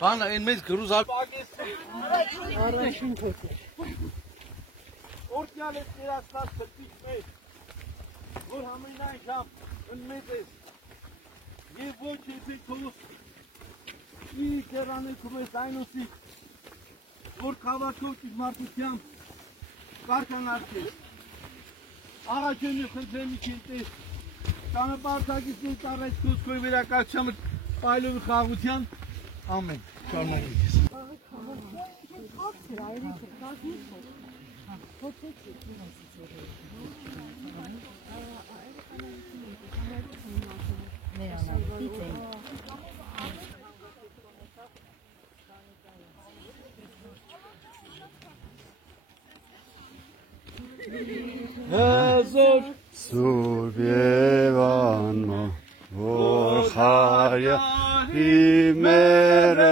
Bana en meծ գրուզ Առաջին փոքր։ Օրտյալ է ներածած թրտիչ մեջ, որ համենայն ժամ ընմեծ ես, և ոչ եթե թոս ի կերանեքում ես այնոսի, որ կավակով ճիզմարտությամբ կարկանարդ ես, աղաչեն և խնդրեմի կենտես, ճանապարհորդագիծների ծառայից քոսքոյի վերակարգչամը պայլովի խաղաղության, ամեն, շարունակեք ես։ Հազոր Սուրբ և անմա, որ խարյա իմերելոց,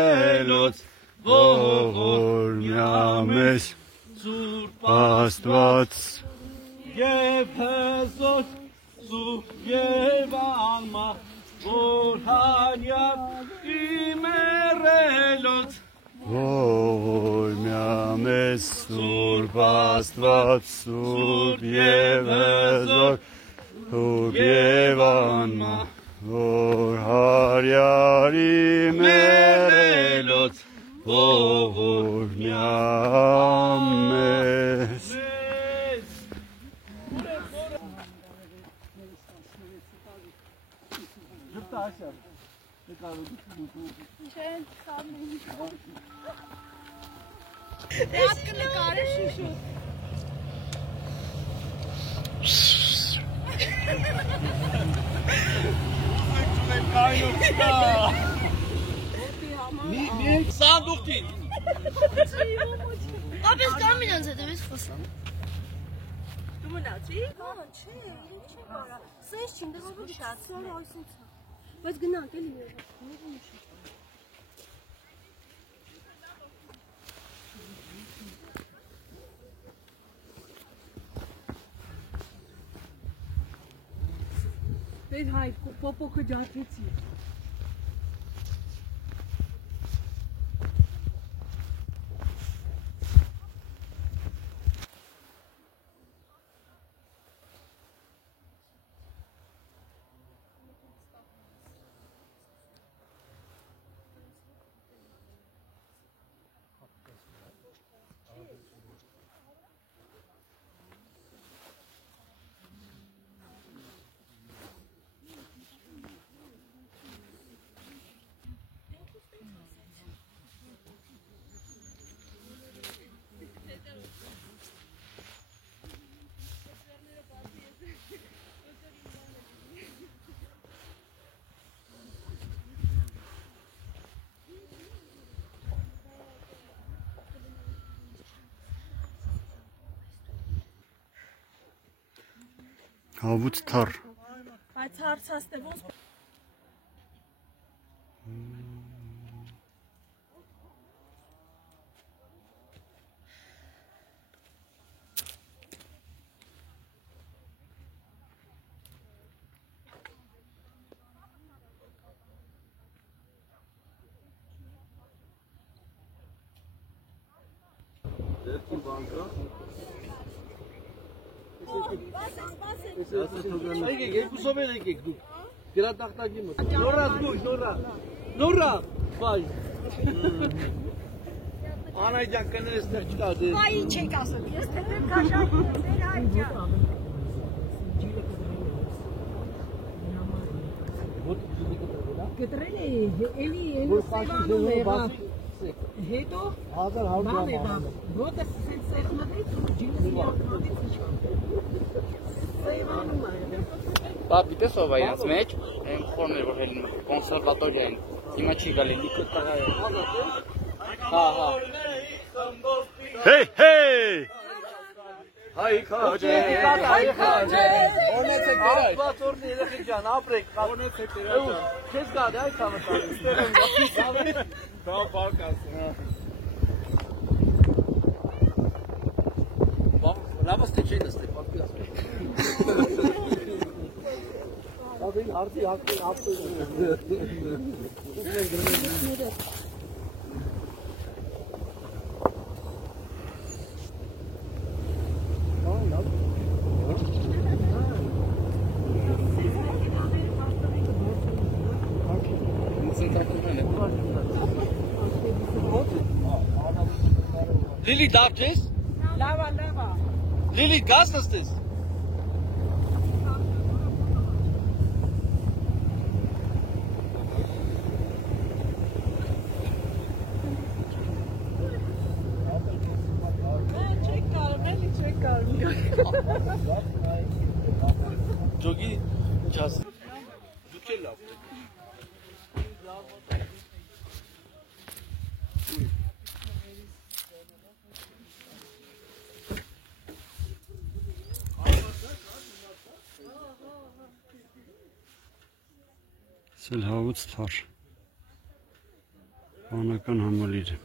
ողորմյա մեզ Սուրբ Աստված, և հզոր Սուրբ և անմա, որ հարյար իմերելոց, ողորմյա մեզ Սուրբ Աստված, Սուրբ և հզոր, Սուրբ և անմա, որ հարյար իմերելոց, ողորմյա մեզ։ Սանդուղքին Ապես կամին անց հետևից խոսամ Դու մնացի? Հա, չէ, ինչ կարա Սենց չին դեսվում շատ սոր այսինց Բայց գնանք էլի Դեր հայ պոպոքը ջարդեցի Հավուց թար։ Բայց հարցաստ է ոնց Եկեք, երկուսով էլ եկեք դուք, գրատախտակի մոտ, նորա զգույշ, նորա, վայ, անայջան կներես տեղ չկա դեր Այ ինչ եք ասում, ես թեպեմ կաշակ եմ, դեր այջան Կտրել է, էլի սևանում է, հետո բան է, գոտը սեղմդեց ու ջինսի ակնադից իշխան Սևանում է Պապի տեսով այանց մեջ, են խորներ որ հելնում կոնսերվատորիա են, հիմա չի գալի լիքը տղա է։ Հա։ Հեյ, հեյ։ Հայ քաջե։ Օրնեցեք դերայ։ Աստվածորն երեխի ջան, ապրեք։ Օրնեցեք դերայ ջան։ Քեզ գա դե այս համասարը։ Ստեղ եմ գալիս։ Դա բակ ասում։ Լավս թե չի նստի, պատկերացրեք։ Ադին արդի հակտին ապտել։ Lili, darf das? Lava. Lili, Gas ist das? Jogi, ças. Bütçe laf. Սելհավուց թար, վանական համալիր է։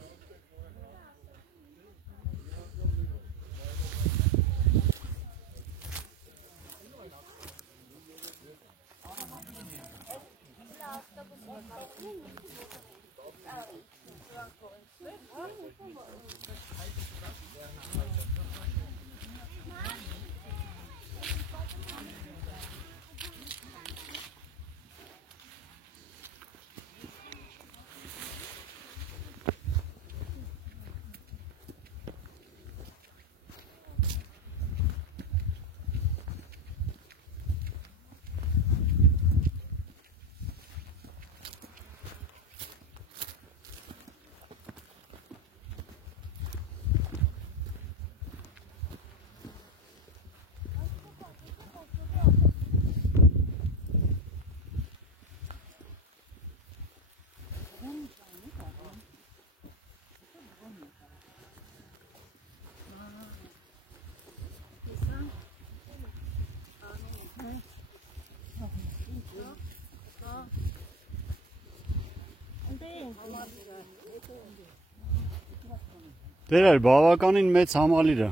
Դեր բավականին մեծ համալիր է։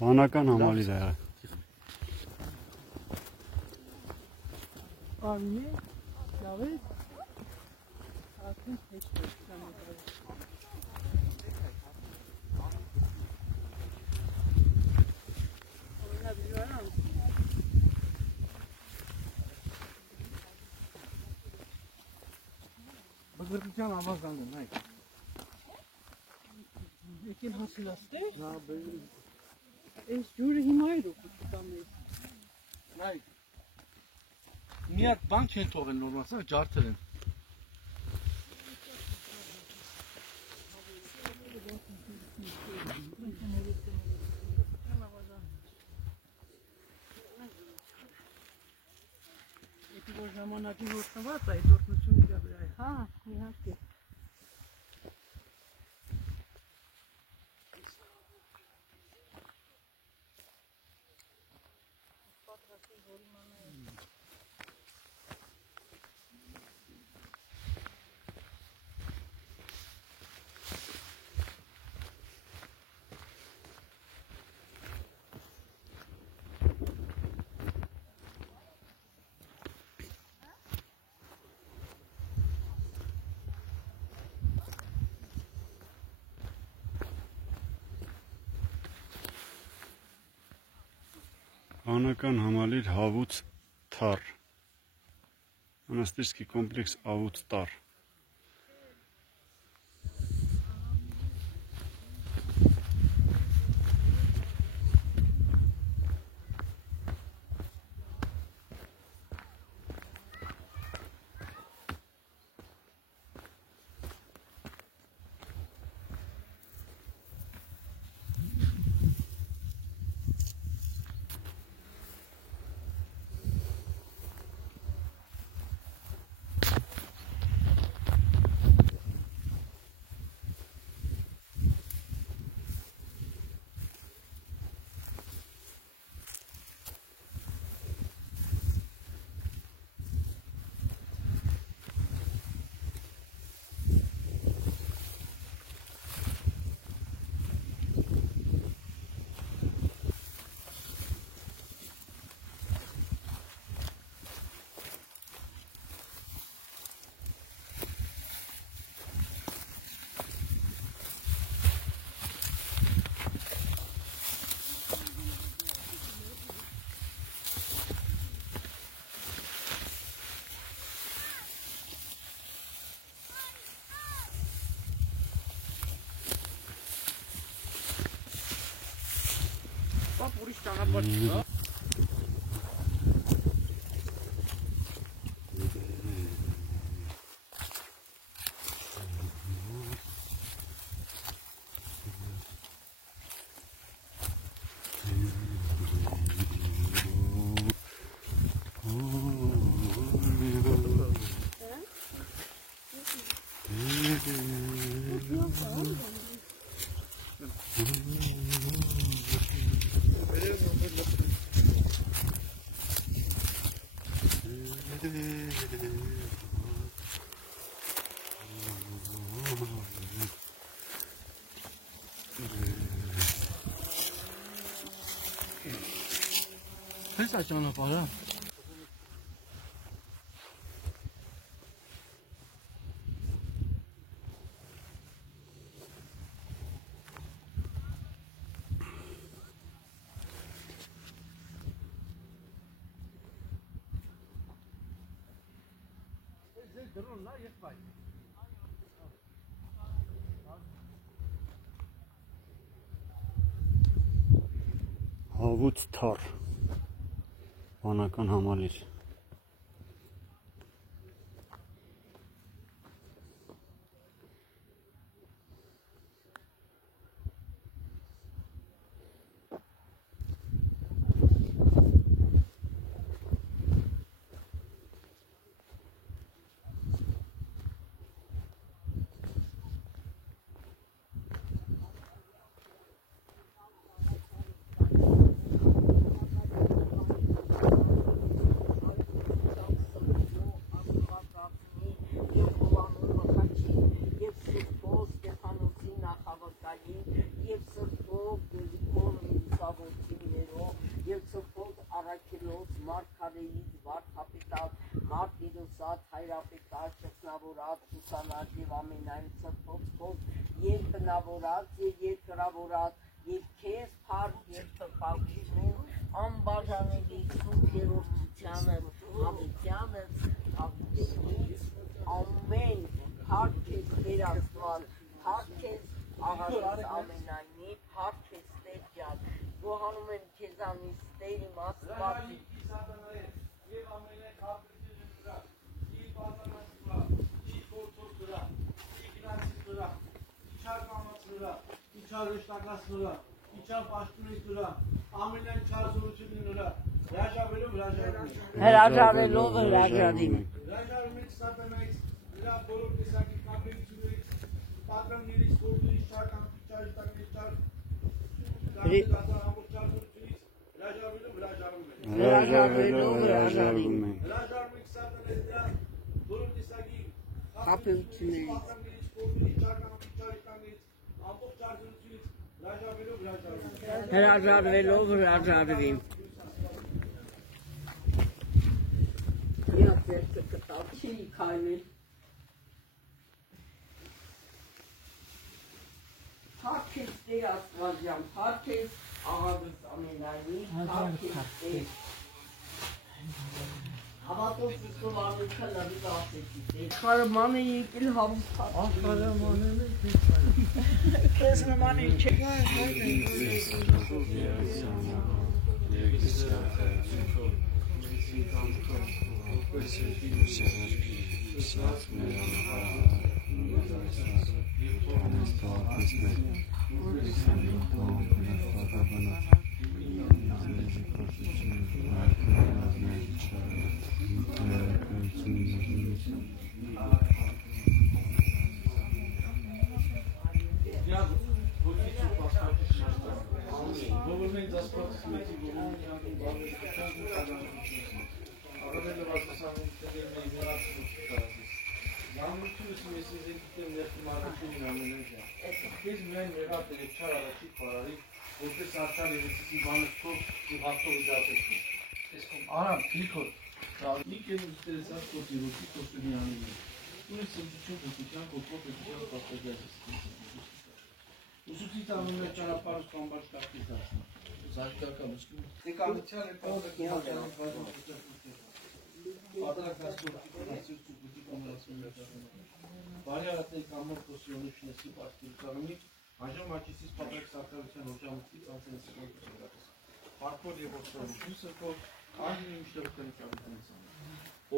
Վանական համալիր է։ Արմի, լավ է։ Ակին հեչ է։ Բգրտության ավազան են, այ։ Եկին հասնաստե։ Այս ջուրը հիմա է դուք տամես։ Այ։ Միակ բան չեն թողել նորմալ, ջարդել են։ Եթե որ ժամանակի հոսնված է, այդ օրտնությունը իր վրա է։ Հա, իհարկե։ Վանական համալիր հավուց թար, Монастырский комплекс Ավուց տար։ ճանապարհ։ Հեսա ճանապարհը։ Հավուց թար, վանական համալիր։ Հրաժարվելով հրաժարվի։ Հրաժարվելով հրաժարվի։ Հրաժարվելով հրաժարվի։ Չի քայլել։ Փառքես Տեր Աստվածյան, փառքես աղավես ամենայնի, փառքես Տեր։ Հավատով սուսովանության լավի ասեցի Տեր։ Խարմանը եկել հավուս փառք։ Խարմանը Քեզ նման ինչ է։ Parkod եւ ոսկորություն այժմ ինչտեղ կնկարիքից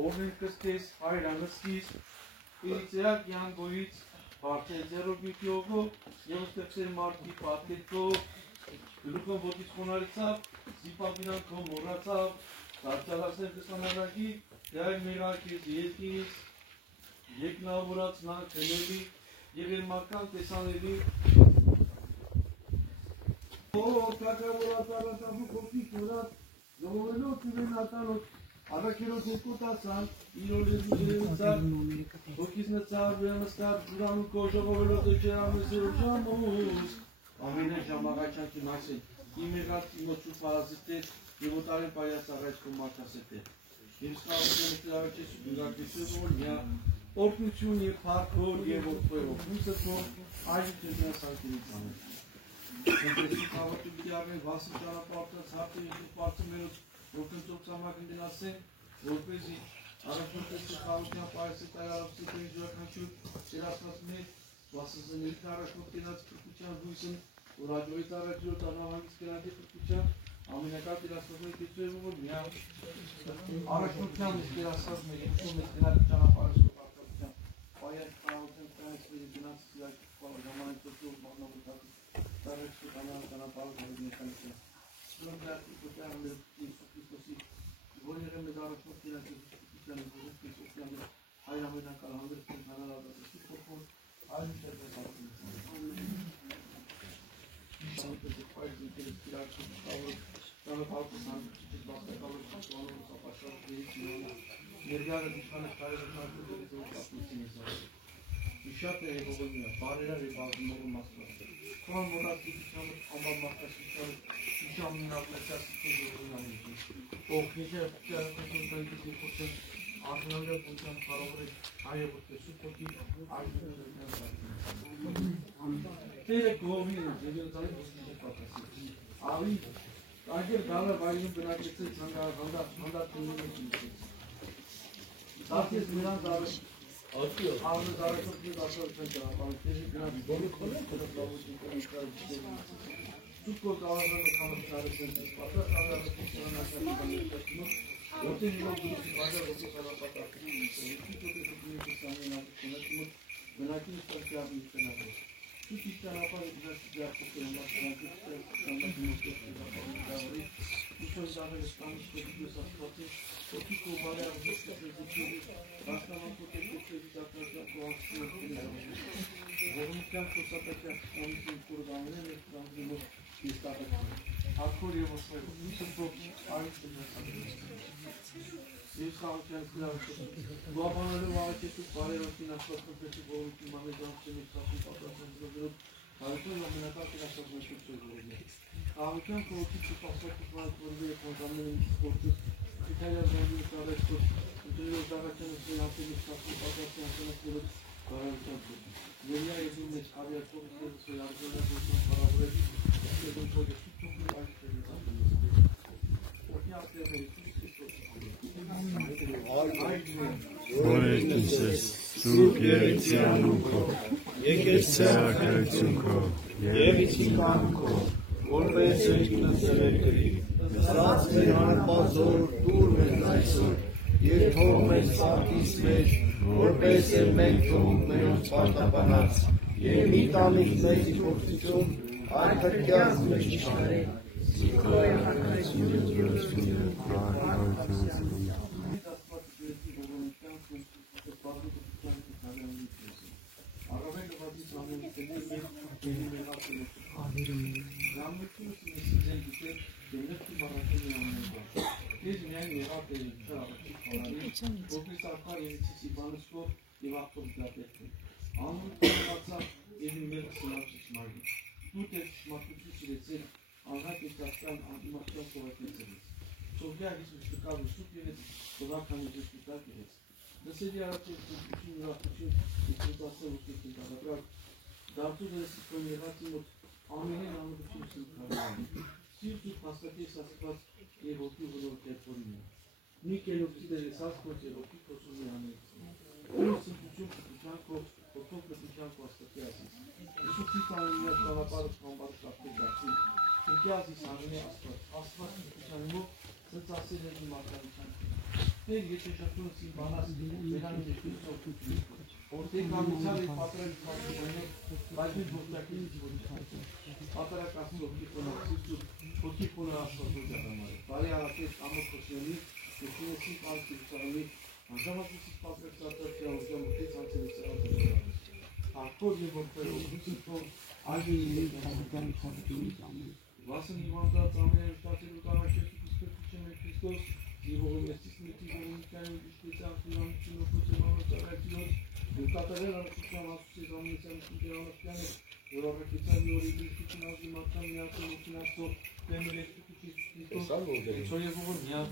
Օրեն կստես հայրանստից Իրիցեակ յանգոից Բարտեզերով միտյողով եւ ստեղծեր մարդի պատկերքով Գլուխով ոտից խոնարեցավ Զիպաբինանքով մոռացավ Դարձյալասներ կսանանագի Դայր մերակից երկից Երկնավորացնա քնելի եւ երմական տեսանելի կակավորատարատավու կոպիկ որած Ժողովելով տիրենականոտ Ադակերոտ երկուտասան իրոլեզիզար Հոգիզնեցար վենստար Ջուրանուկո ժողովելով դեջերանեսերով ժամուս Ամենը ժամաղաչանքի մասին Իմերգատ իմոչու պարազիտեր և ոտարեն պարյաց աղայցքում մարդասետեր Եվ սխաղություն եկլավեչես ու դուրակվեցով նյա Օրգություն և պարքոր և որդվերով Հուսըքով այժմ ճենտնասարկերից անել Կոնկրեսի կաղոտու բիդիարներ վասը ճանապարտած հարտը և պարծումերով Որքնցող ծամակն դնասեն, որպեսի առաջնորդեցի խաղության պայսը տայարավսի կերի ժողականչուր սերասված մեր վասզներից առաջնորդ կենած կրկության հույսն, որ աջորից առաջորդ անահանգից կենատի կրկության ամենակատ իրասվածների կեցուև որ միա առաջնորդյան ես կերասված մեր եղշում ես կենատի ճանապարհսով արտակության պայած խաղության կանեցների գնաց սիրակ ժամանակ ծոտով մաղնավոտակի տարեցու ճանապարհով մեկանության Սուրամդարդի կոտյարներ Իսուսի Որները մեզ առաջնորդ կենացի հուսպիտությանը որպես օգյաններ հայր ամենակալ հանդրս կենցանալ ադատեսի փոխոր այլ շերպես ատում Սանտեզի պայր զինքերս կիրարկում շտավոր ճանապարհը սանդրճիչից բաստակավոր խատուանով սապաշավ դերից նոյնա ներգարը դիշանը կարևոր մարդուդերից որ պատմություն ես արել Իշատ է հողոնյա, բարերար է բազումողը մասնված Կան մորած դիպիչամը ամբան մարդաշիչամը Իշամին աղմեցասիքին ժողովին ամիջին Ողնիջը ճարակություն կայքից երկորցեն Աղնալյա բունջան խարավոր է հայևոտը սուպոտի այժմ Տերը գողին է, եգերտալի ոսնիջը պատասի Աղի, այգեր գալը վայրին բնակեցեց հանդար տնին է կինցեց Դարձես նրան դարը Աղնը դարեցորդի դասորություն ճանապարհների գնաց բոլի քոլեկտորը լավություն կնկարիչների Սուպոտ աղավանը կամրջարեցեն պատրաստ աղավանը կնկարիչների Որտեղ իրոք դուրսի բաժար ոսի խալապատակի Բնակին ստարկյարն իստենավոր Սուտ իստանապարը դրաշի ձյարքոքել մասնակից Ուսոն զավերը ստանիշ կոդիկոս ասպատի Ոտի կոբարի աղզոստի պրեզիքերի Բաստավանքոտ է կոքրեզի դակնազյան կողացիով Ողնիկյան կոսատակյան ամիսին կորգանեն է կրանգելով իստավետան Հարկոր և ոսմերով Սրբով այլ Ես խաղության սկլավշություն Գուաբանալով աղեքեսուկ բարերոտին ասվածնոպեսի գողնիկի մանեջանցեն ուսասին պատրասննդրով Հարություն ամենակալ կրասածնոպեսի գողնի Խաղության կողոքի չպասակուկ մանետվորվի է կոնտամներն սպորտուս Իթալիա զանգի ուսարեցկոտ Ընտրելով դաղաչան ուսրել հատելի ստասին պատրասին ասանասներով բարերության կոտ Ներյա եզում մեջ ավիացող ուսրել արգոնյա գործան խարավորել Ուսրելում փոյը սուպտուկի այլ տերիզապնից Ոտի ատեղների Որերքինցես, սուրբ երեցյանունքով, եկերցյակրությունքով, և իցիկանքով, որպես երկնծել գրի, սրած մեր հարպազոր, դուր մեզ այսօր, և թող մեզ սատիս մեջ, որպես և մենք թողում մերոց պարտապանած, և մի տանիք մեզ իպորտություն, այդ հրկյազ մեջ չարե, Սիկոյ հարկայություն և դրություն Անհատ եկացկան անդիմացյան կողակեցերից Սովգյագից մշտկավ ուսուկ երեց, դովական ուզեցուտակ երեց Դսերի առաջել ծուտություն ուրախություն իսպետացել ուսուկին տարապրակ Դարձու դրեսի կոն եղացի մոտ ամենեն անուղություն սնկարին Սիրտ ու պաստակես ասված և հոգի վրոր կերպորին է Մի կելով դիտեր ես ասկոց և հոգի կոսում է աներցին Ուրը սնկություն կտուչանքով, հոգով կտուչանքով աստակի ասից Ուսուկի տանին միած ճանապարը կամբարը շապտեր դարձին Եկյազի սարունի աստված նկուչանիմով ծծասել էր իմ ակարության։ Տեր եթե շրտունս իմ բանաս վերանի դեշկույցով որտեղ կամիցար է պատրել պատրողներ, բայց մի բորդակից ոչխան։ Պատարակ ասում հոգի խոնավսից ու հոգի խոնավ աստվածոց ադամար է։ Բարի հարակեց ամոք խոսյոնի, նշինեսին պանքի ուսարանի, անժամատուցից պատրեք ծածացյա ուժամուտից անցելից ծրատել։ Արկոր և որքեր օգնություն այժին իմ տասական խաղտինից ամեն։ Վասն իվանդած ամեն շտացել ու կարաշեցու կսպետություն է Քրիստոս, և ողոմեստից մետի ողոմիկային դիշկեցի ախտիրանություն օգնություն անոց Կատարել արեցության ասուսից ամենության շինջերանոսկյան է, որ առակեցավ յորի դիրքություն ազգի մարդան միացել ուսինացող պեմել էստուկիչից Քրիստոս, ծոր և ողորմյա,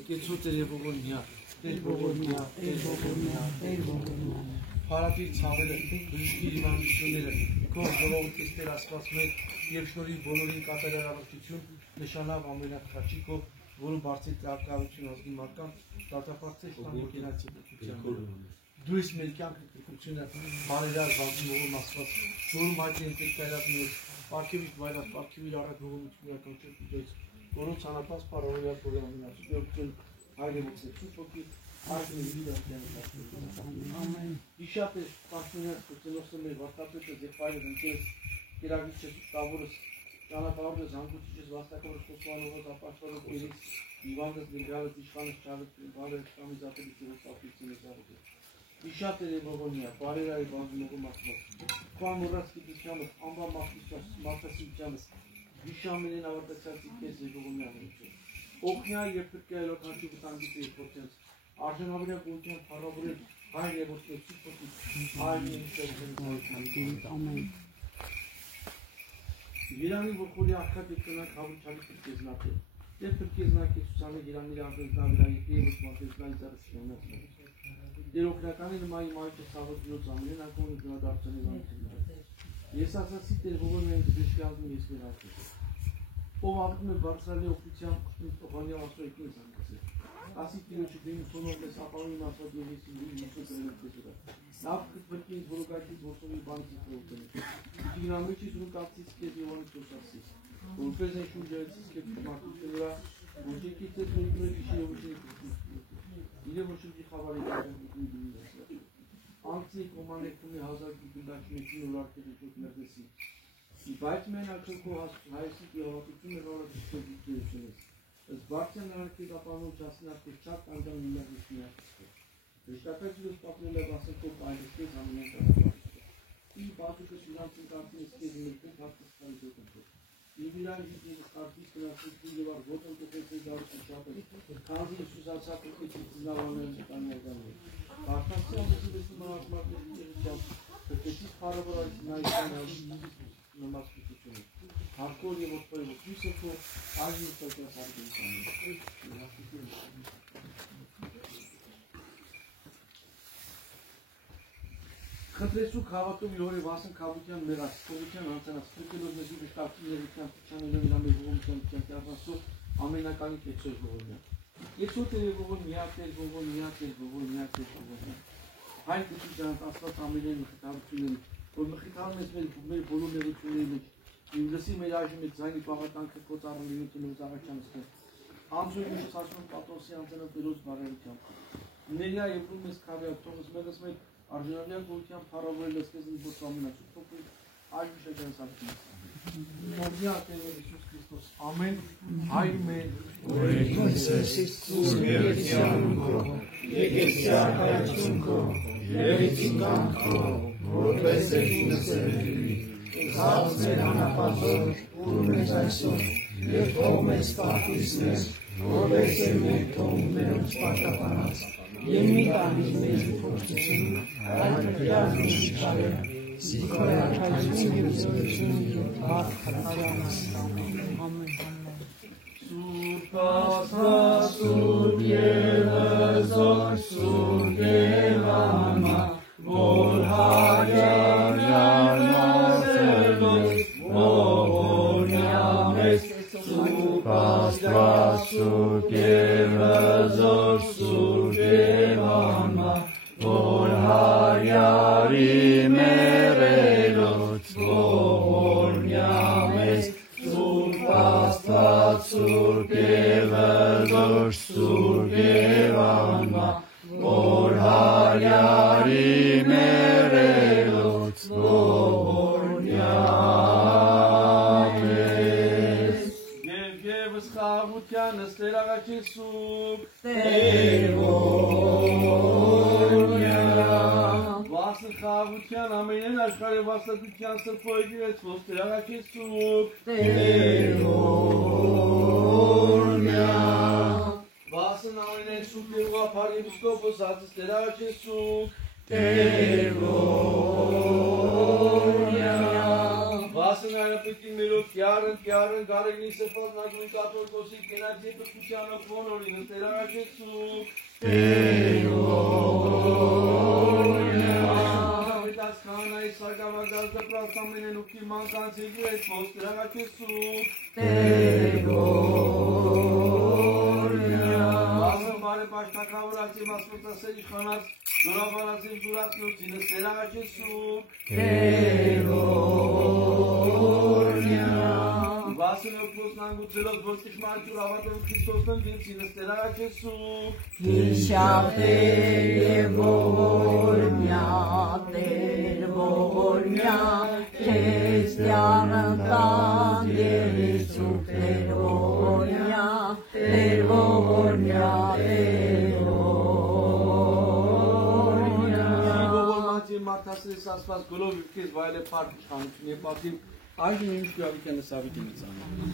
եկեցու տեր և ողորմյա, տեր ողորմյա, տեր ողորմյա, տեր ողորմյա, Փարատի ցավերը, բժշկի հիվանդությունները, քո ժողովրդից Տեր Աստված մեր և շնորհի բոլորին կատարել առողջություն, նշանավ ամենախաչիկով, որը բարձր տակարություն ազգի մարդան, դատապարտել տանի կենացի Դույս մեր կյանքը կրկությունը բարերար բազում ողորմ Աստված, որում այդ են տեղ կայրատներ, պարգևիտ վայրատ, պարգևիտ առատ ողորմություն իրական չեպուտեց, որով ցանապաս պարավորյալ բոլոր ամենացու դեպքություն հայրևոցը ցույց ոգի, այդ մեր ամեն իշատ է պաշտուներ կծենոսը մեր վաստապետը ձեպայրը ընկերս, կերագիչես տավորս, ճանապարհորդես, հանգուցիչես, վաստակավորս, խոսմանողոս, ապաշվարոս, երից, իվանդս, ներգարս, իշխանս, չարս, բարեր, կամիզատելից և ստապիությունս արոգես Իշատ էր և ողորմյա, բարերար է բազում ողորմ Աստված, քո ամորած գիտությանս, անվան մարդասիրությանս, վիշամենեն ավարտացյալցի քեզ և ողորմյա հնություն։ Օգնյա և փրկայելով հաճու վտանգից և փորձենց, արժանավորյա գույնության փառավորել, հայր և ոսկեր ցույց ոգի, հայր և Երանի որ խորի աղքատ և կնակ հավուրջալի փրկեզնակ է, և փրկեզնակ է ցուցանը Երանիրի անդրնավիրայետի և ոսմատեզնայի ծարսիանած Դեր օգնականի նմայի մայթը սաղոտ յոց ամենեն ակոնի գնադարձանի վանությունները։ Ես ասացի տեր ողորմային դժկի ազգում ես մեր ակետ։ Ով աղտում է բարսալի օգնության տողանի ասոյքին զանգացել։ Ասի տիրոչը դենում սոնով մեզ ապարույն ասված և ես իմ ուսը կրելով տեսուրա։ Լավ կտվրկին որոգայթից որսովի բանքից պրողտեն։ Տիգնամիչից ռուկացից կեզ եվանից ոսասից։ Որպես են շուրջայցից կեզ մարդություն վրա, ոչեկից է ծորիկներ իշի և ուշի Իրե որ շուրջի խավարի կարգնիկին դիմի Անցի կոմանեկում է հազար գիգնդաքի մեկին ուրարկերի շուտ մերդեսի Բայց մեն ակրքո հայսիկ և հավատություն է վարը դիշկով դիրություն ես Ըս բարձյան նրանքեզ ապանով ճասնարկեր չակ անգամ նիմերդեսնի ակրքով Վեշտակայցուրս պատրել է վասնքով այլստեզ ամենեն կրապարիստով Ի բազուկս իրանցին կարդինս կեզ մերքով հատկս խարիզոտնքով Եվ իրան ժիտ և ստարտից կրասնություն և արգոտն կտեցել դարություն շապը Քանզի Իսուսացակ եկեցից զնավանեն տանի արգաներ Բարդանցի ամեսի վեսում հարացմատներ իջերիչան Կրտեցից պարավոր այս նայության նմաց կուսությունը Հարկոր և ոտպարի ոսմիսը քո այժն ու տակյաս արգելության Խնդրեցուք հավատում յորի վասն կավության մեր ասկողության անցանած Փրկելով մեզի վշտակցի ներության թիչանելով իրան մեր ողոմության կյանքասով ամենականի կեցոյ ողորմյա Կեցոյ տեր և ողորմյա, տեր ողորմյա, տեր ողորմյա, տեր ողորմյա Հայր կեցի ճանտ աստված ամենեն մխիթարությունների, որ մխիթարում ես մեր բոլոր նեղությունների մեջ Իմ լսի մեր այժմ այդ զայնի պաղատանքը կոց առնվիությունը ու զաղաչանս կեր Անցույն միշտ ասում պատոսի անցանած դերոց բարերության Ներյա և ում ես քավյակ, թողս մեղս մեր Արժանավյան գոյության փառավորել ես քեզ ինձ ոչ ամենացուկ փոքրիկ այժմ շրջանս ակտինս Մորդյա Տեր Իսուս Քրիստոս ամեն հայր մեր Օրենքս ես սուրգերության քո եկեցյալ հայացուն քո երեցինքան քո որպես եկինս էլի Զავს մեր անապազոր ուր մեզ այսօր և թող մեզ պարտիսներ որպես է մեր թող մերոց պարտապանած Եվ մի տանից մեզ փորձություն, այդ մկյալ միշկարը, սիքոր արքայություն և զորություն և բաղ խրատյանս, ամեն Սուրբ Աստված, Սուրբ Եվզոր, Սուրբ Եվանմա, որ հայանյանազելով, ողորմյա մեզ, Սուրբ Աստված, Սուրբ Եվզոր, Սուրբ Եվանմա, որ հայարի մերելոց, ողորմյա մեզ, Սուրբ Սուրբ և անվան, որ հարյարի մերելոց ողորմյակ ես։ Եվ ևս խաղությանս Տեր աղաքի սուրբ, Տեր ողորմյակ, վասն խաղության ամենեն աշխարհի վաստատության սրբոյ գիրեցվոս Տեր աղաքի սուրբ, Տեր ողորմյակ, վասն ամենեն սուրբ և ուղափար եպիսկոպոս հացս Տեր աղաքի սուրբ, Տեր ողորմյակ, վասն այրապետի մերով կյարն գարեգնի սեպարնագուն կատորկոսի կենած եպրկությանը կոնորինը Տեր աղաքի սուրբ, Տեր ողորմյակ, Vitaz Khanai Sargavagaz Dapras Amenen Uki Mankan Sigret Poster աղաքի սուրբ, Տեր ողորմյակ, վասն բարեպաշտակավորացի մասպրտասերի խանած զորավարացի զուրացնությունս Տեր աղաքի սուրբ, Տեր ողորմյակ, վասն օգնոցնանգուցելով ոստիք մարդուր ավատով Քրիստոսն դիմցինս Տեր աղաքի սուրբ, Հիշատեր և ողորմյակ, Տեր ողորմյակ, քեստյանն տան երեսուկ, Տեր ողորմյակ, Տեր ողորմյակ, Տեր ողորմյակ, ողորմացի մարդասրիս ասված գոլով յուքեզ վայլ է պարկ իշխանություն և պատիվ այժմ ինչ գավիքյանս ավիքենից անում։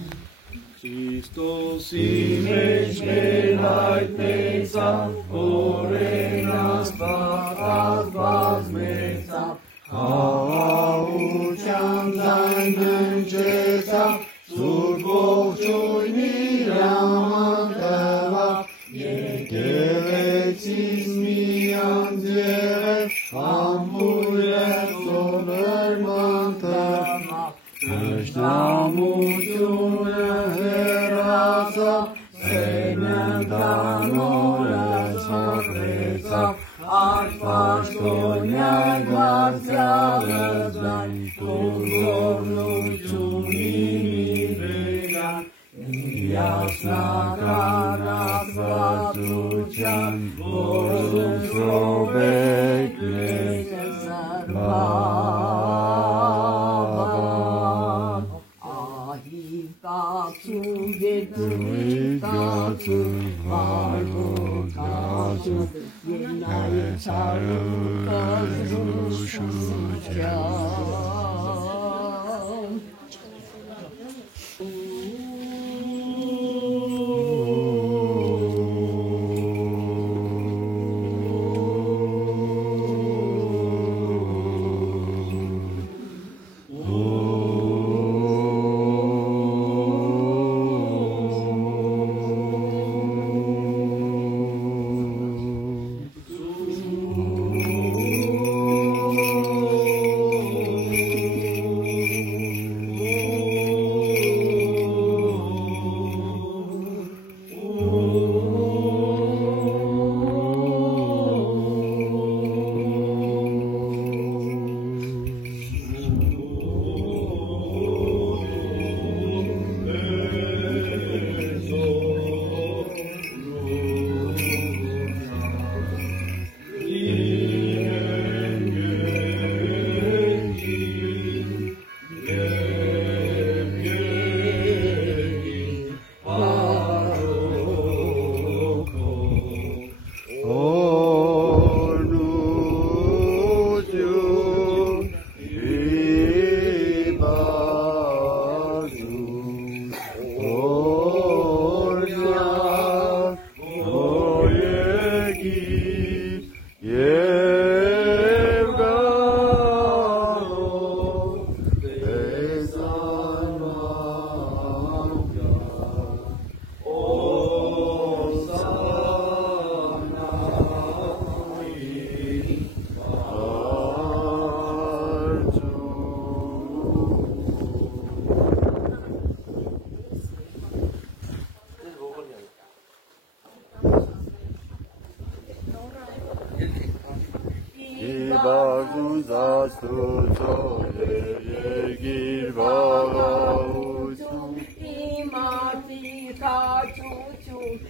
Քրիստոսի մեջ մեր հայտնեցավ, որեն աստված բազմեցավ, Խաղաղության ձայն հնչեցավ, Սուրբ ողջույն իրան տվավ, եկեղեցիս միանձ եղավ, ամբույր սովորման տվավ, Թշնամությունը հեռացավ, սեննդանորս հաղրեցավ, Աշպաշտոնյալ դարձյալը ձայն, Կորզորնությունի վերան, Միասնական աստվածության, Որում սովեք ես զրվան, Ահիվ կացում, գետույթ կացում, վարգոտ կացում, Ենայր չարում կազրուշության,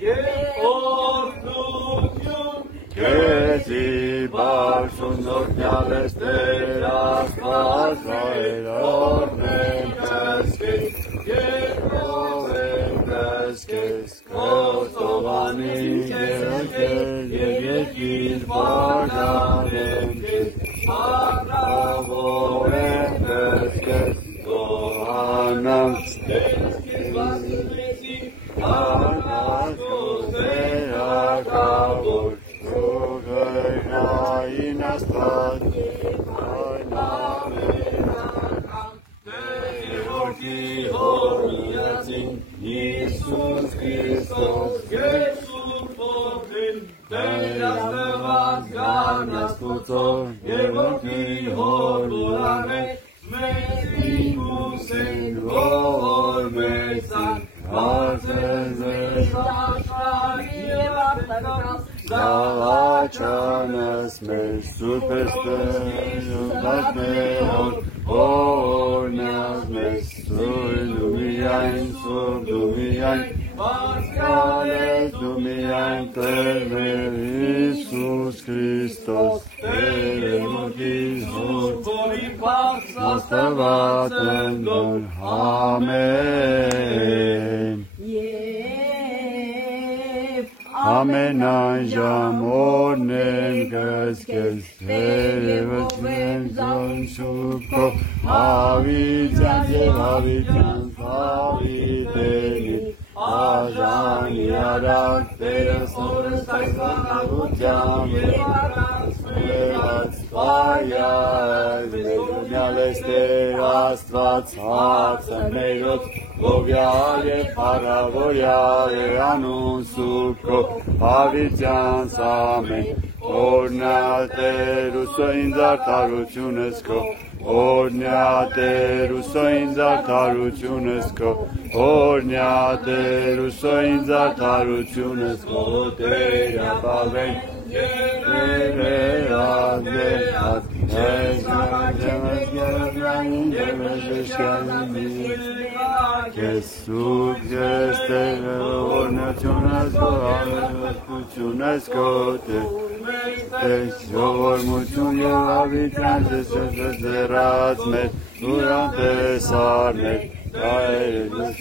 Եվ Բարձուն օրհնյալ ես Տեր Աստված հայր օրհնես քեզ Երբով ենք քեզ Քոստովանի երկել եւ երկիր բաժանեմ քեզ Աղրավոր ենք քեզ Գոհանամ քեզ վասնեցի Աղրավոր Տերակավոր Գոհային Աստված Այն ամենական Տերորքի հորիածին Իսուս Քրիստոս Գեսուր փոխին Տեր աստված գանաստուծոր Երորքի հորորանը Մեզ ինգուսեն հոր մեծան Հարցեզես աշխարի և արտակաս Զաղաչանս մեզ սուպեստերոս մերոն Օրնյաս մեզ սույն դու միայն Վասկալես դու միայն Տեր մեր Իսուս Քրիստոս Տեր որդի հոր Քորի փախս աստված ընդոր Ամեն Ամենայն ժամ օրնեմ կզկես Հերևս մեն զանցուկով Հավիթյան և հավիթյան հավիտենիտ Աժանի արակ Տերս օրս այզվանավության Եվ առած մեղած պայած Մերունյալ ես Տեր Աստված հացը մերոց Գովյալ և հարավորյալ է անուն սուրբքով Հավիթյան սամեն Օրնյալ Տեր ուսո ինձ արդարությունս քո Օրնյալ Տեր ուսո ինձ արդարությունս քո Օրնյալ Տեր ուսո ինձ արդարությունս քո Տեր ապավեն Երերած Ես Քեզ սուրբ ես Տեր օրհնությունս քո հավերժությունս քո Տեր ժողովրդություն եւ հավիտյան ձեռած մեր ուրան տեսարներ Հայրենս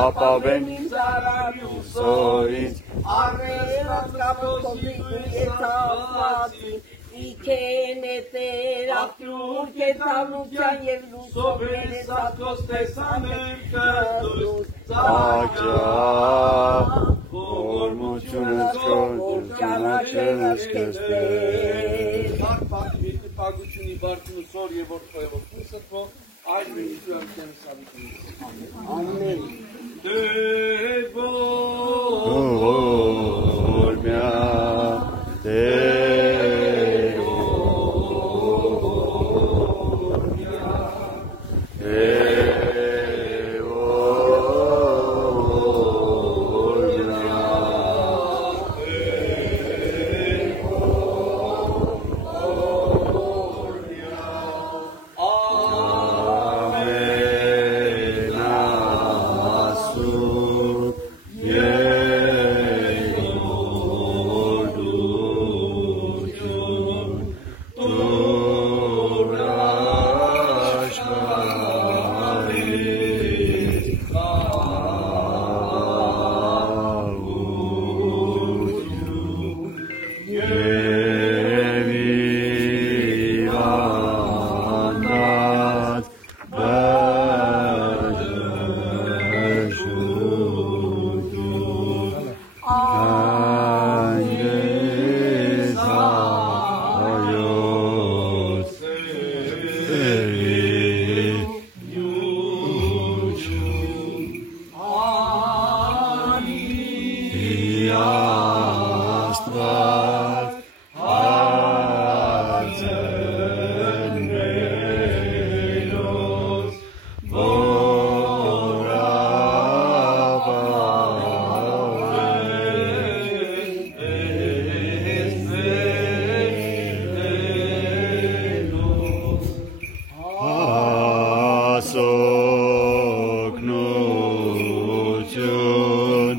ապավեն ինձ արարյու սորից Արվեստած կապոտի եթավացի Իքեն է Տեր ապրուր կետանության և լուսոբեր է սատքոս տեսանեմ կրդուս Ծակյա Ողորմությունս կորդուս ճանաչենս կստեր Հարպակ միտի պագությունի բարձունը սոր և որդխոյով կուսըտվո Այլ մինչու ամքեն սավիտնից Ամեն Դեվորմյա Soknutun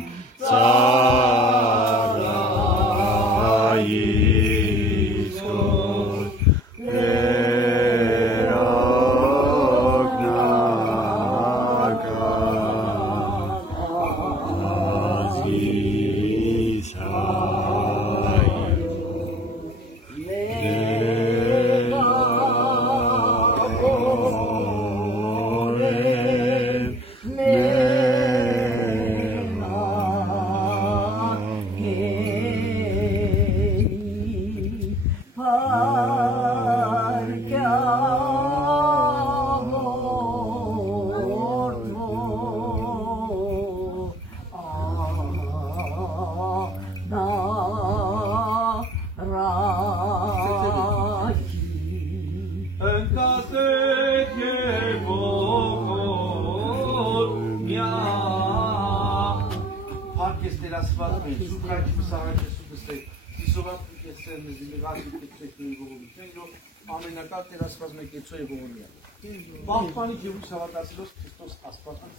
Սաղաչեսու կստեի, իսովատ կեցել մեզ, իմեղատ կեցեք նույն ողորմություն, իրով ամենակալ Տեր Աստված մեկեցո է ողորմիա։ Պահպանի Ջևուս հավատացելով Քրիստոս Աստվածն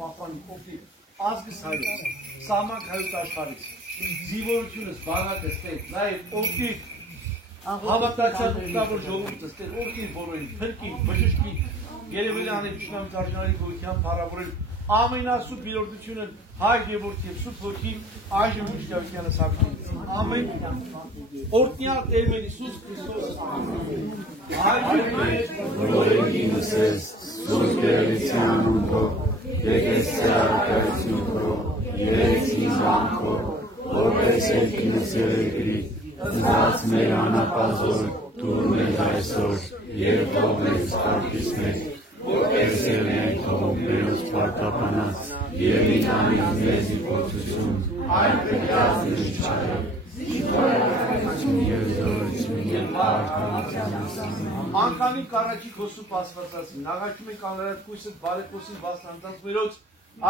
պահպանի օգնի ազգս հայրս, սահմանք հայոց աշխարհից, զինվորությունս, բանակս Տեր, նաև օգնի հավատացյալ ուղղավոր ժողովուրդս Տեր, օգնի բոլորին, փրկի, բժշկի, երևելի անեջնամ ծառայողի գոյության փառավորել ամենասուրբ իրորդությունը հայր եւ որդի սուրբ ոգի այժմ միշտավիճանը սավիթի ամեն օրտնյալ Տեր մեր Հիսուս Քրիստոս Օրենքինս ես սուրբ գերության ունքով, եկեսյալ կայությունքով, երեցին զանքով, որպես երկինս երեգրի, ընձած մեր անապազոր, դուր մեր այսօր, և թող մեր սպարտիս մեր, որպես ելենք թողում մերոց պարտապանած, և ինանից մեզ իպոցություն, այն պետյաց մեր չարը, զիվարակայություն և զորություն և պարտանության Անկանի կարաչի քոսուպ ասվածածին, աղաչում ենք անրատ կույսըտ բարեքոսին բաստանտած մերոց,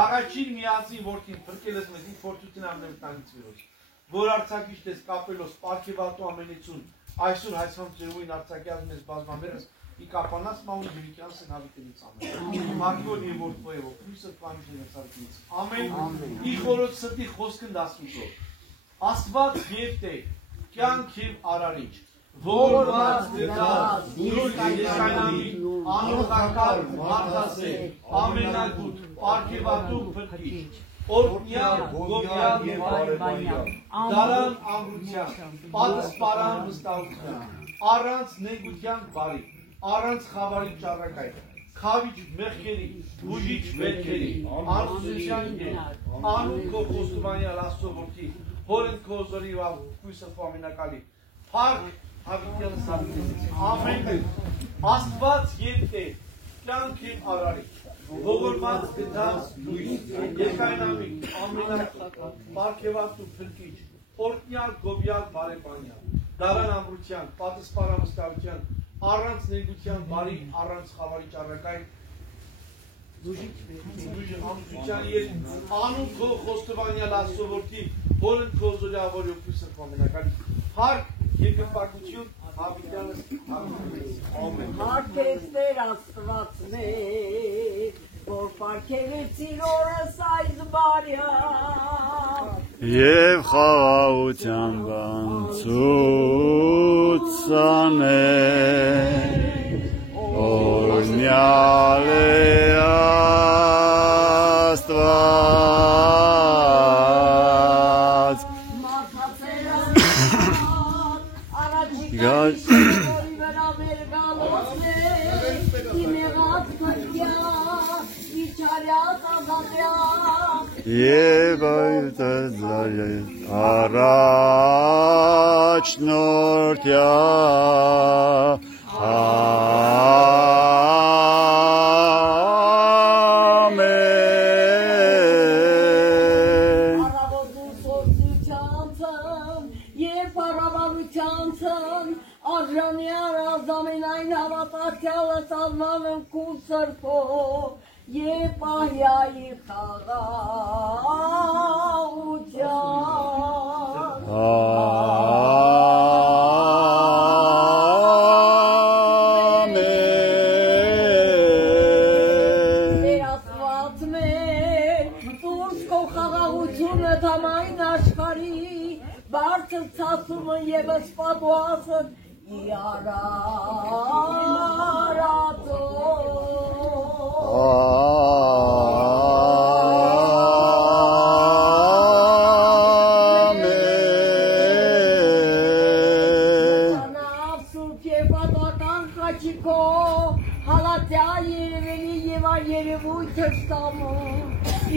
աղաչին միածին որդին պրկելես մեզ իմ փորձություն ամնեմ տանից մերոց, որ արցակիշ տես կապելոս, պարքևատու ամենեցուն, այսուր հայցվամ ծերուին արցակյազ մեզ բազմամերս, ի կապանաս մաուն ջրիկյան սեն հավիտենից ամեն, մարգոր և որդվոյևով, կույսըտ պանիշն ես հավիտենից, ամեն, ի խորոտ սրտի խոսքն դասմուտով, աստված և Տեր, կյանք և արարիչ, Որված գտած, դուր կայնամի, անողակար մարդասե, ամենագուտ, պարքևատու փրկիչ, օրտնյալ, գովյալ և բարեբանյալ, դարան ամրության, պատսպարան վստահության, առանց նենգության բարի, առանց խավարի ճառակայ, քավիչ մեղքերի, բուժիչ վերքերի, արծության գեր, անուն քո խոստովանյալ Աստծո որդի, հորն քո զորի ու կույսը քո ամենակալի, փառք հավիտյանը սավիտեցից, ամեն Աստված և Տեր, կյանք և արարիչ, ողորմած գտած լույս, երկայնամիկ, ամենագուտ, պարքևատու փրկիչ, օրտնյալ գովյալ բարեբանյալ, դարան ամրության, պատսպարան վստահության, առանց նենգության բարի, առանց խավարի ճառակայ, ամուսության և անուն քո խոստովանյալ Աստծո որդի, հորն քո զորի ավորի ու կույսը քո ամենակալի, փառք Երկրպագություն հավիտյանս ամեն Հարկես Տեր Աստված մեր, որ պարգևեցիր օրս այս բարյամ և խաղաղության բանցուցանել, օրնյալ է Աստված Եվ առաջնորդյա ամեն Եվ առավանությանցն արժանի առած ամենայն հավատացյալս ազմանն կուր սրբով Եվ պահյայի խաղաղության Ամեն Տեր Աստված մեր, դուրս քո խաղաղությունը համայն աշխարհի Բարձր ցածումը ևս պատուասը իարարատո Անավ սուրբ և պատվական խաչիկո հալատյա երևելի և այերևույթը ստամում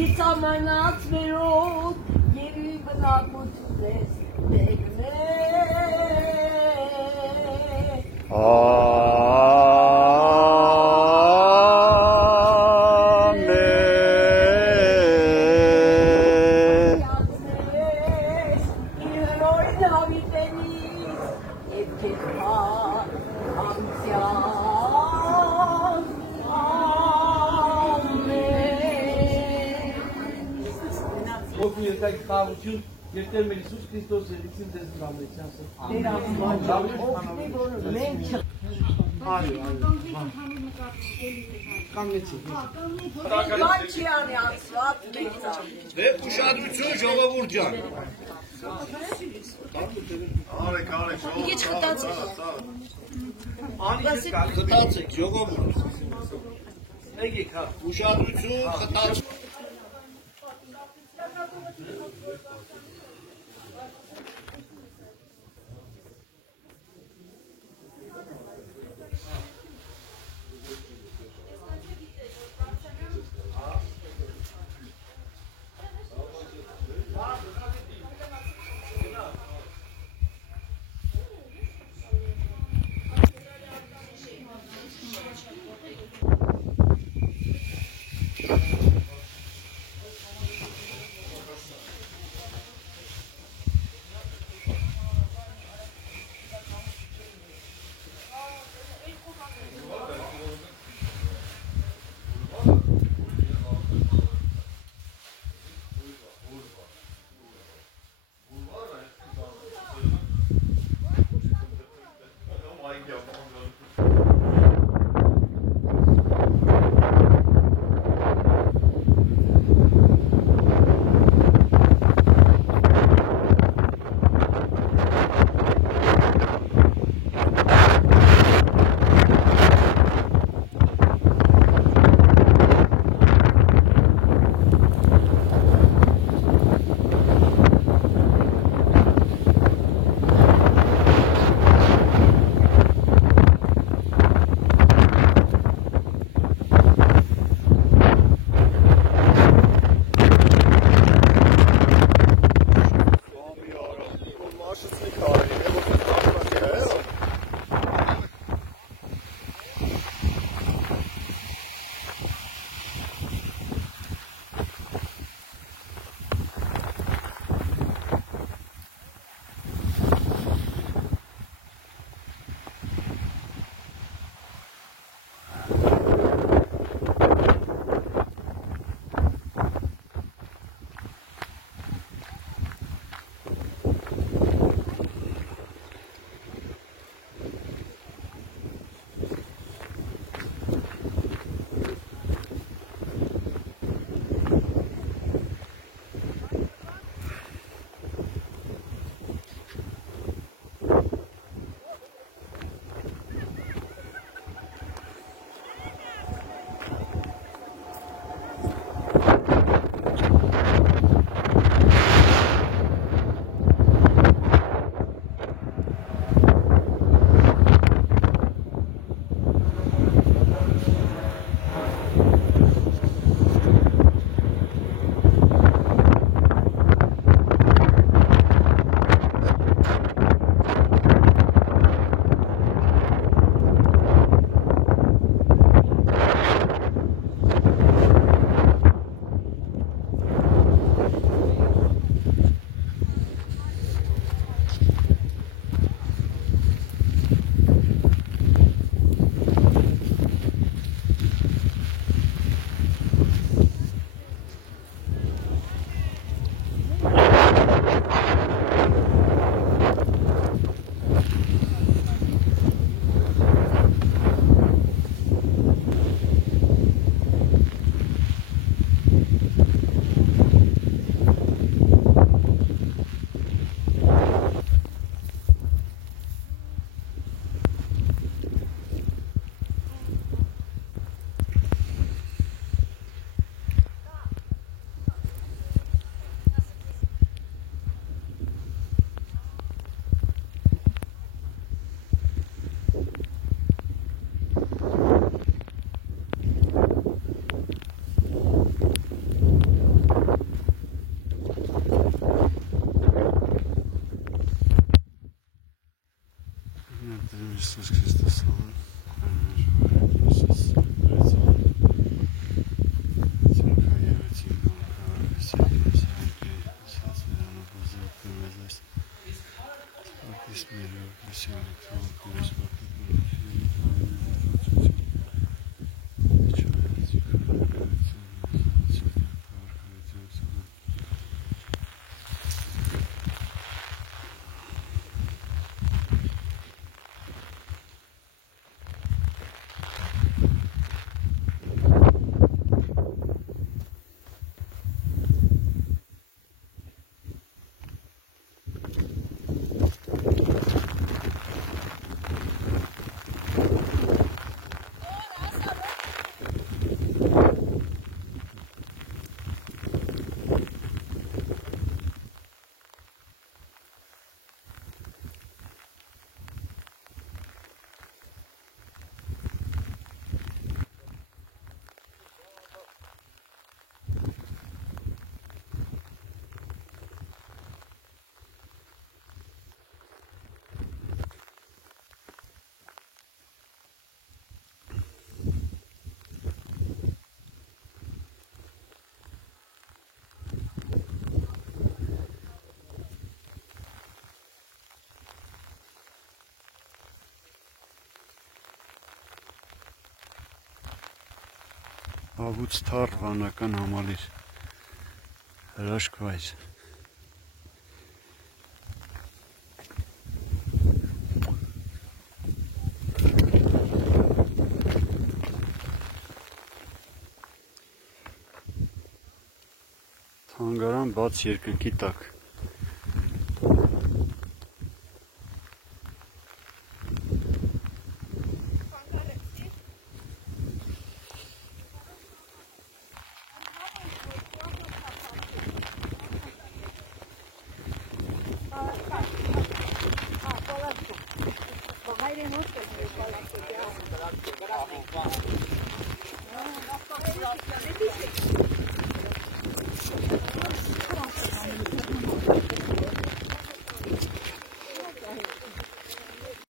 Իսամենաց վերոտ և ի բնակություն ես դեգներ Ով երտակ խաղություն Եվ Տեր մեր Հիսուս Քրիստոս երիքին դες դրամեցյան սա։ Դե ուշադրություն ժողովուրդ ջան։ Արեք, խտացեք ժողովուրդ։ Եկեք, հա, ուշադրություն, խտացեք։ Иисус Христос. Հավուց թար վանական համալիր հրաշքվայր Թանգարան բաց երկնքի տակ Hayır,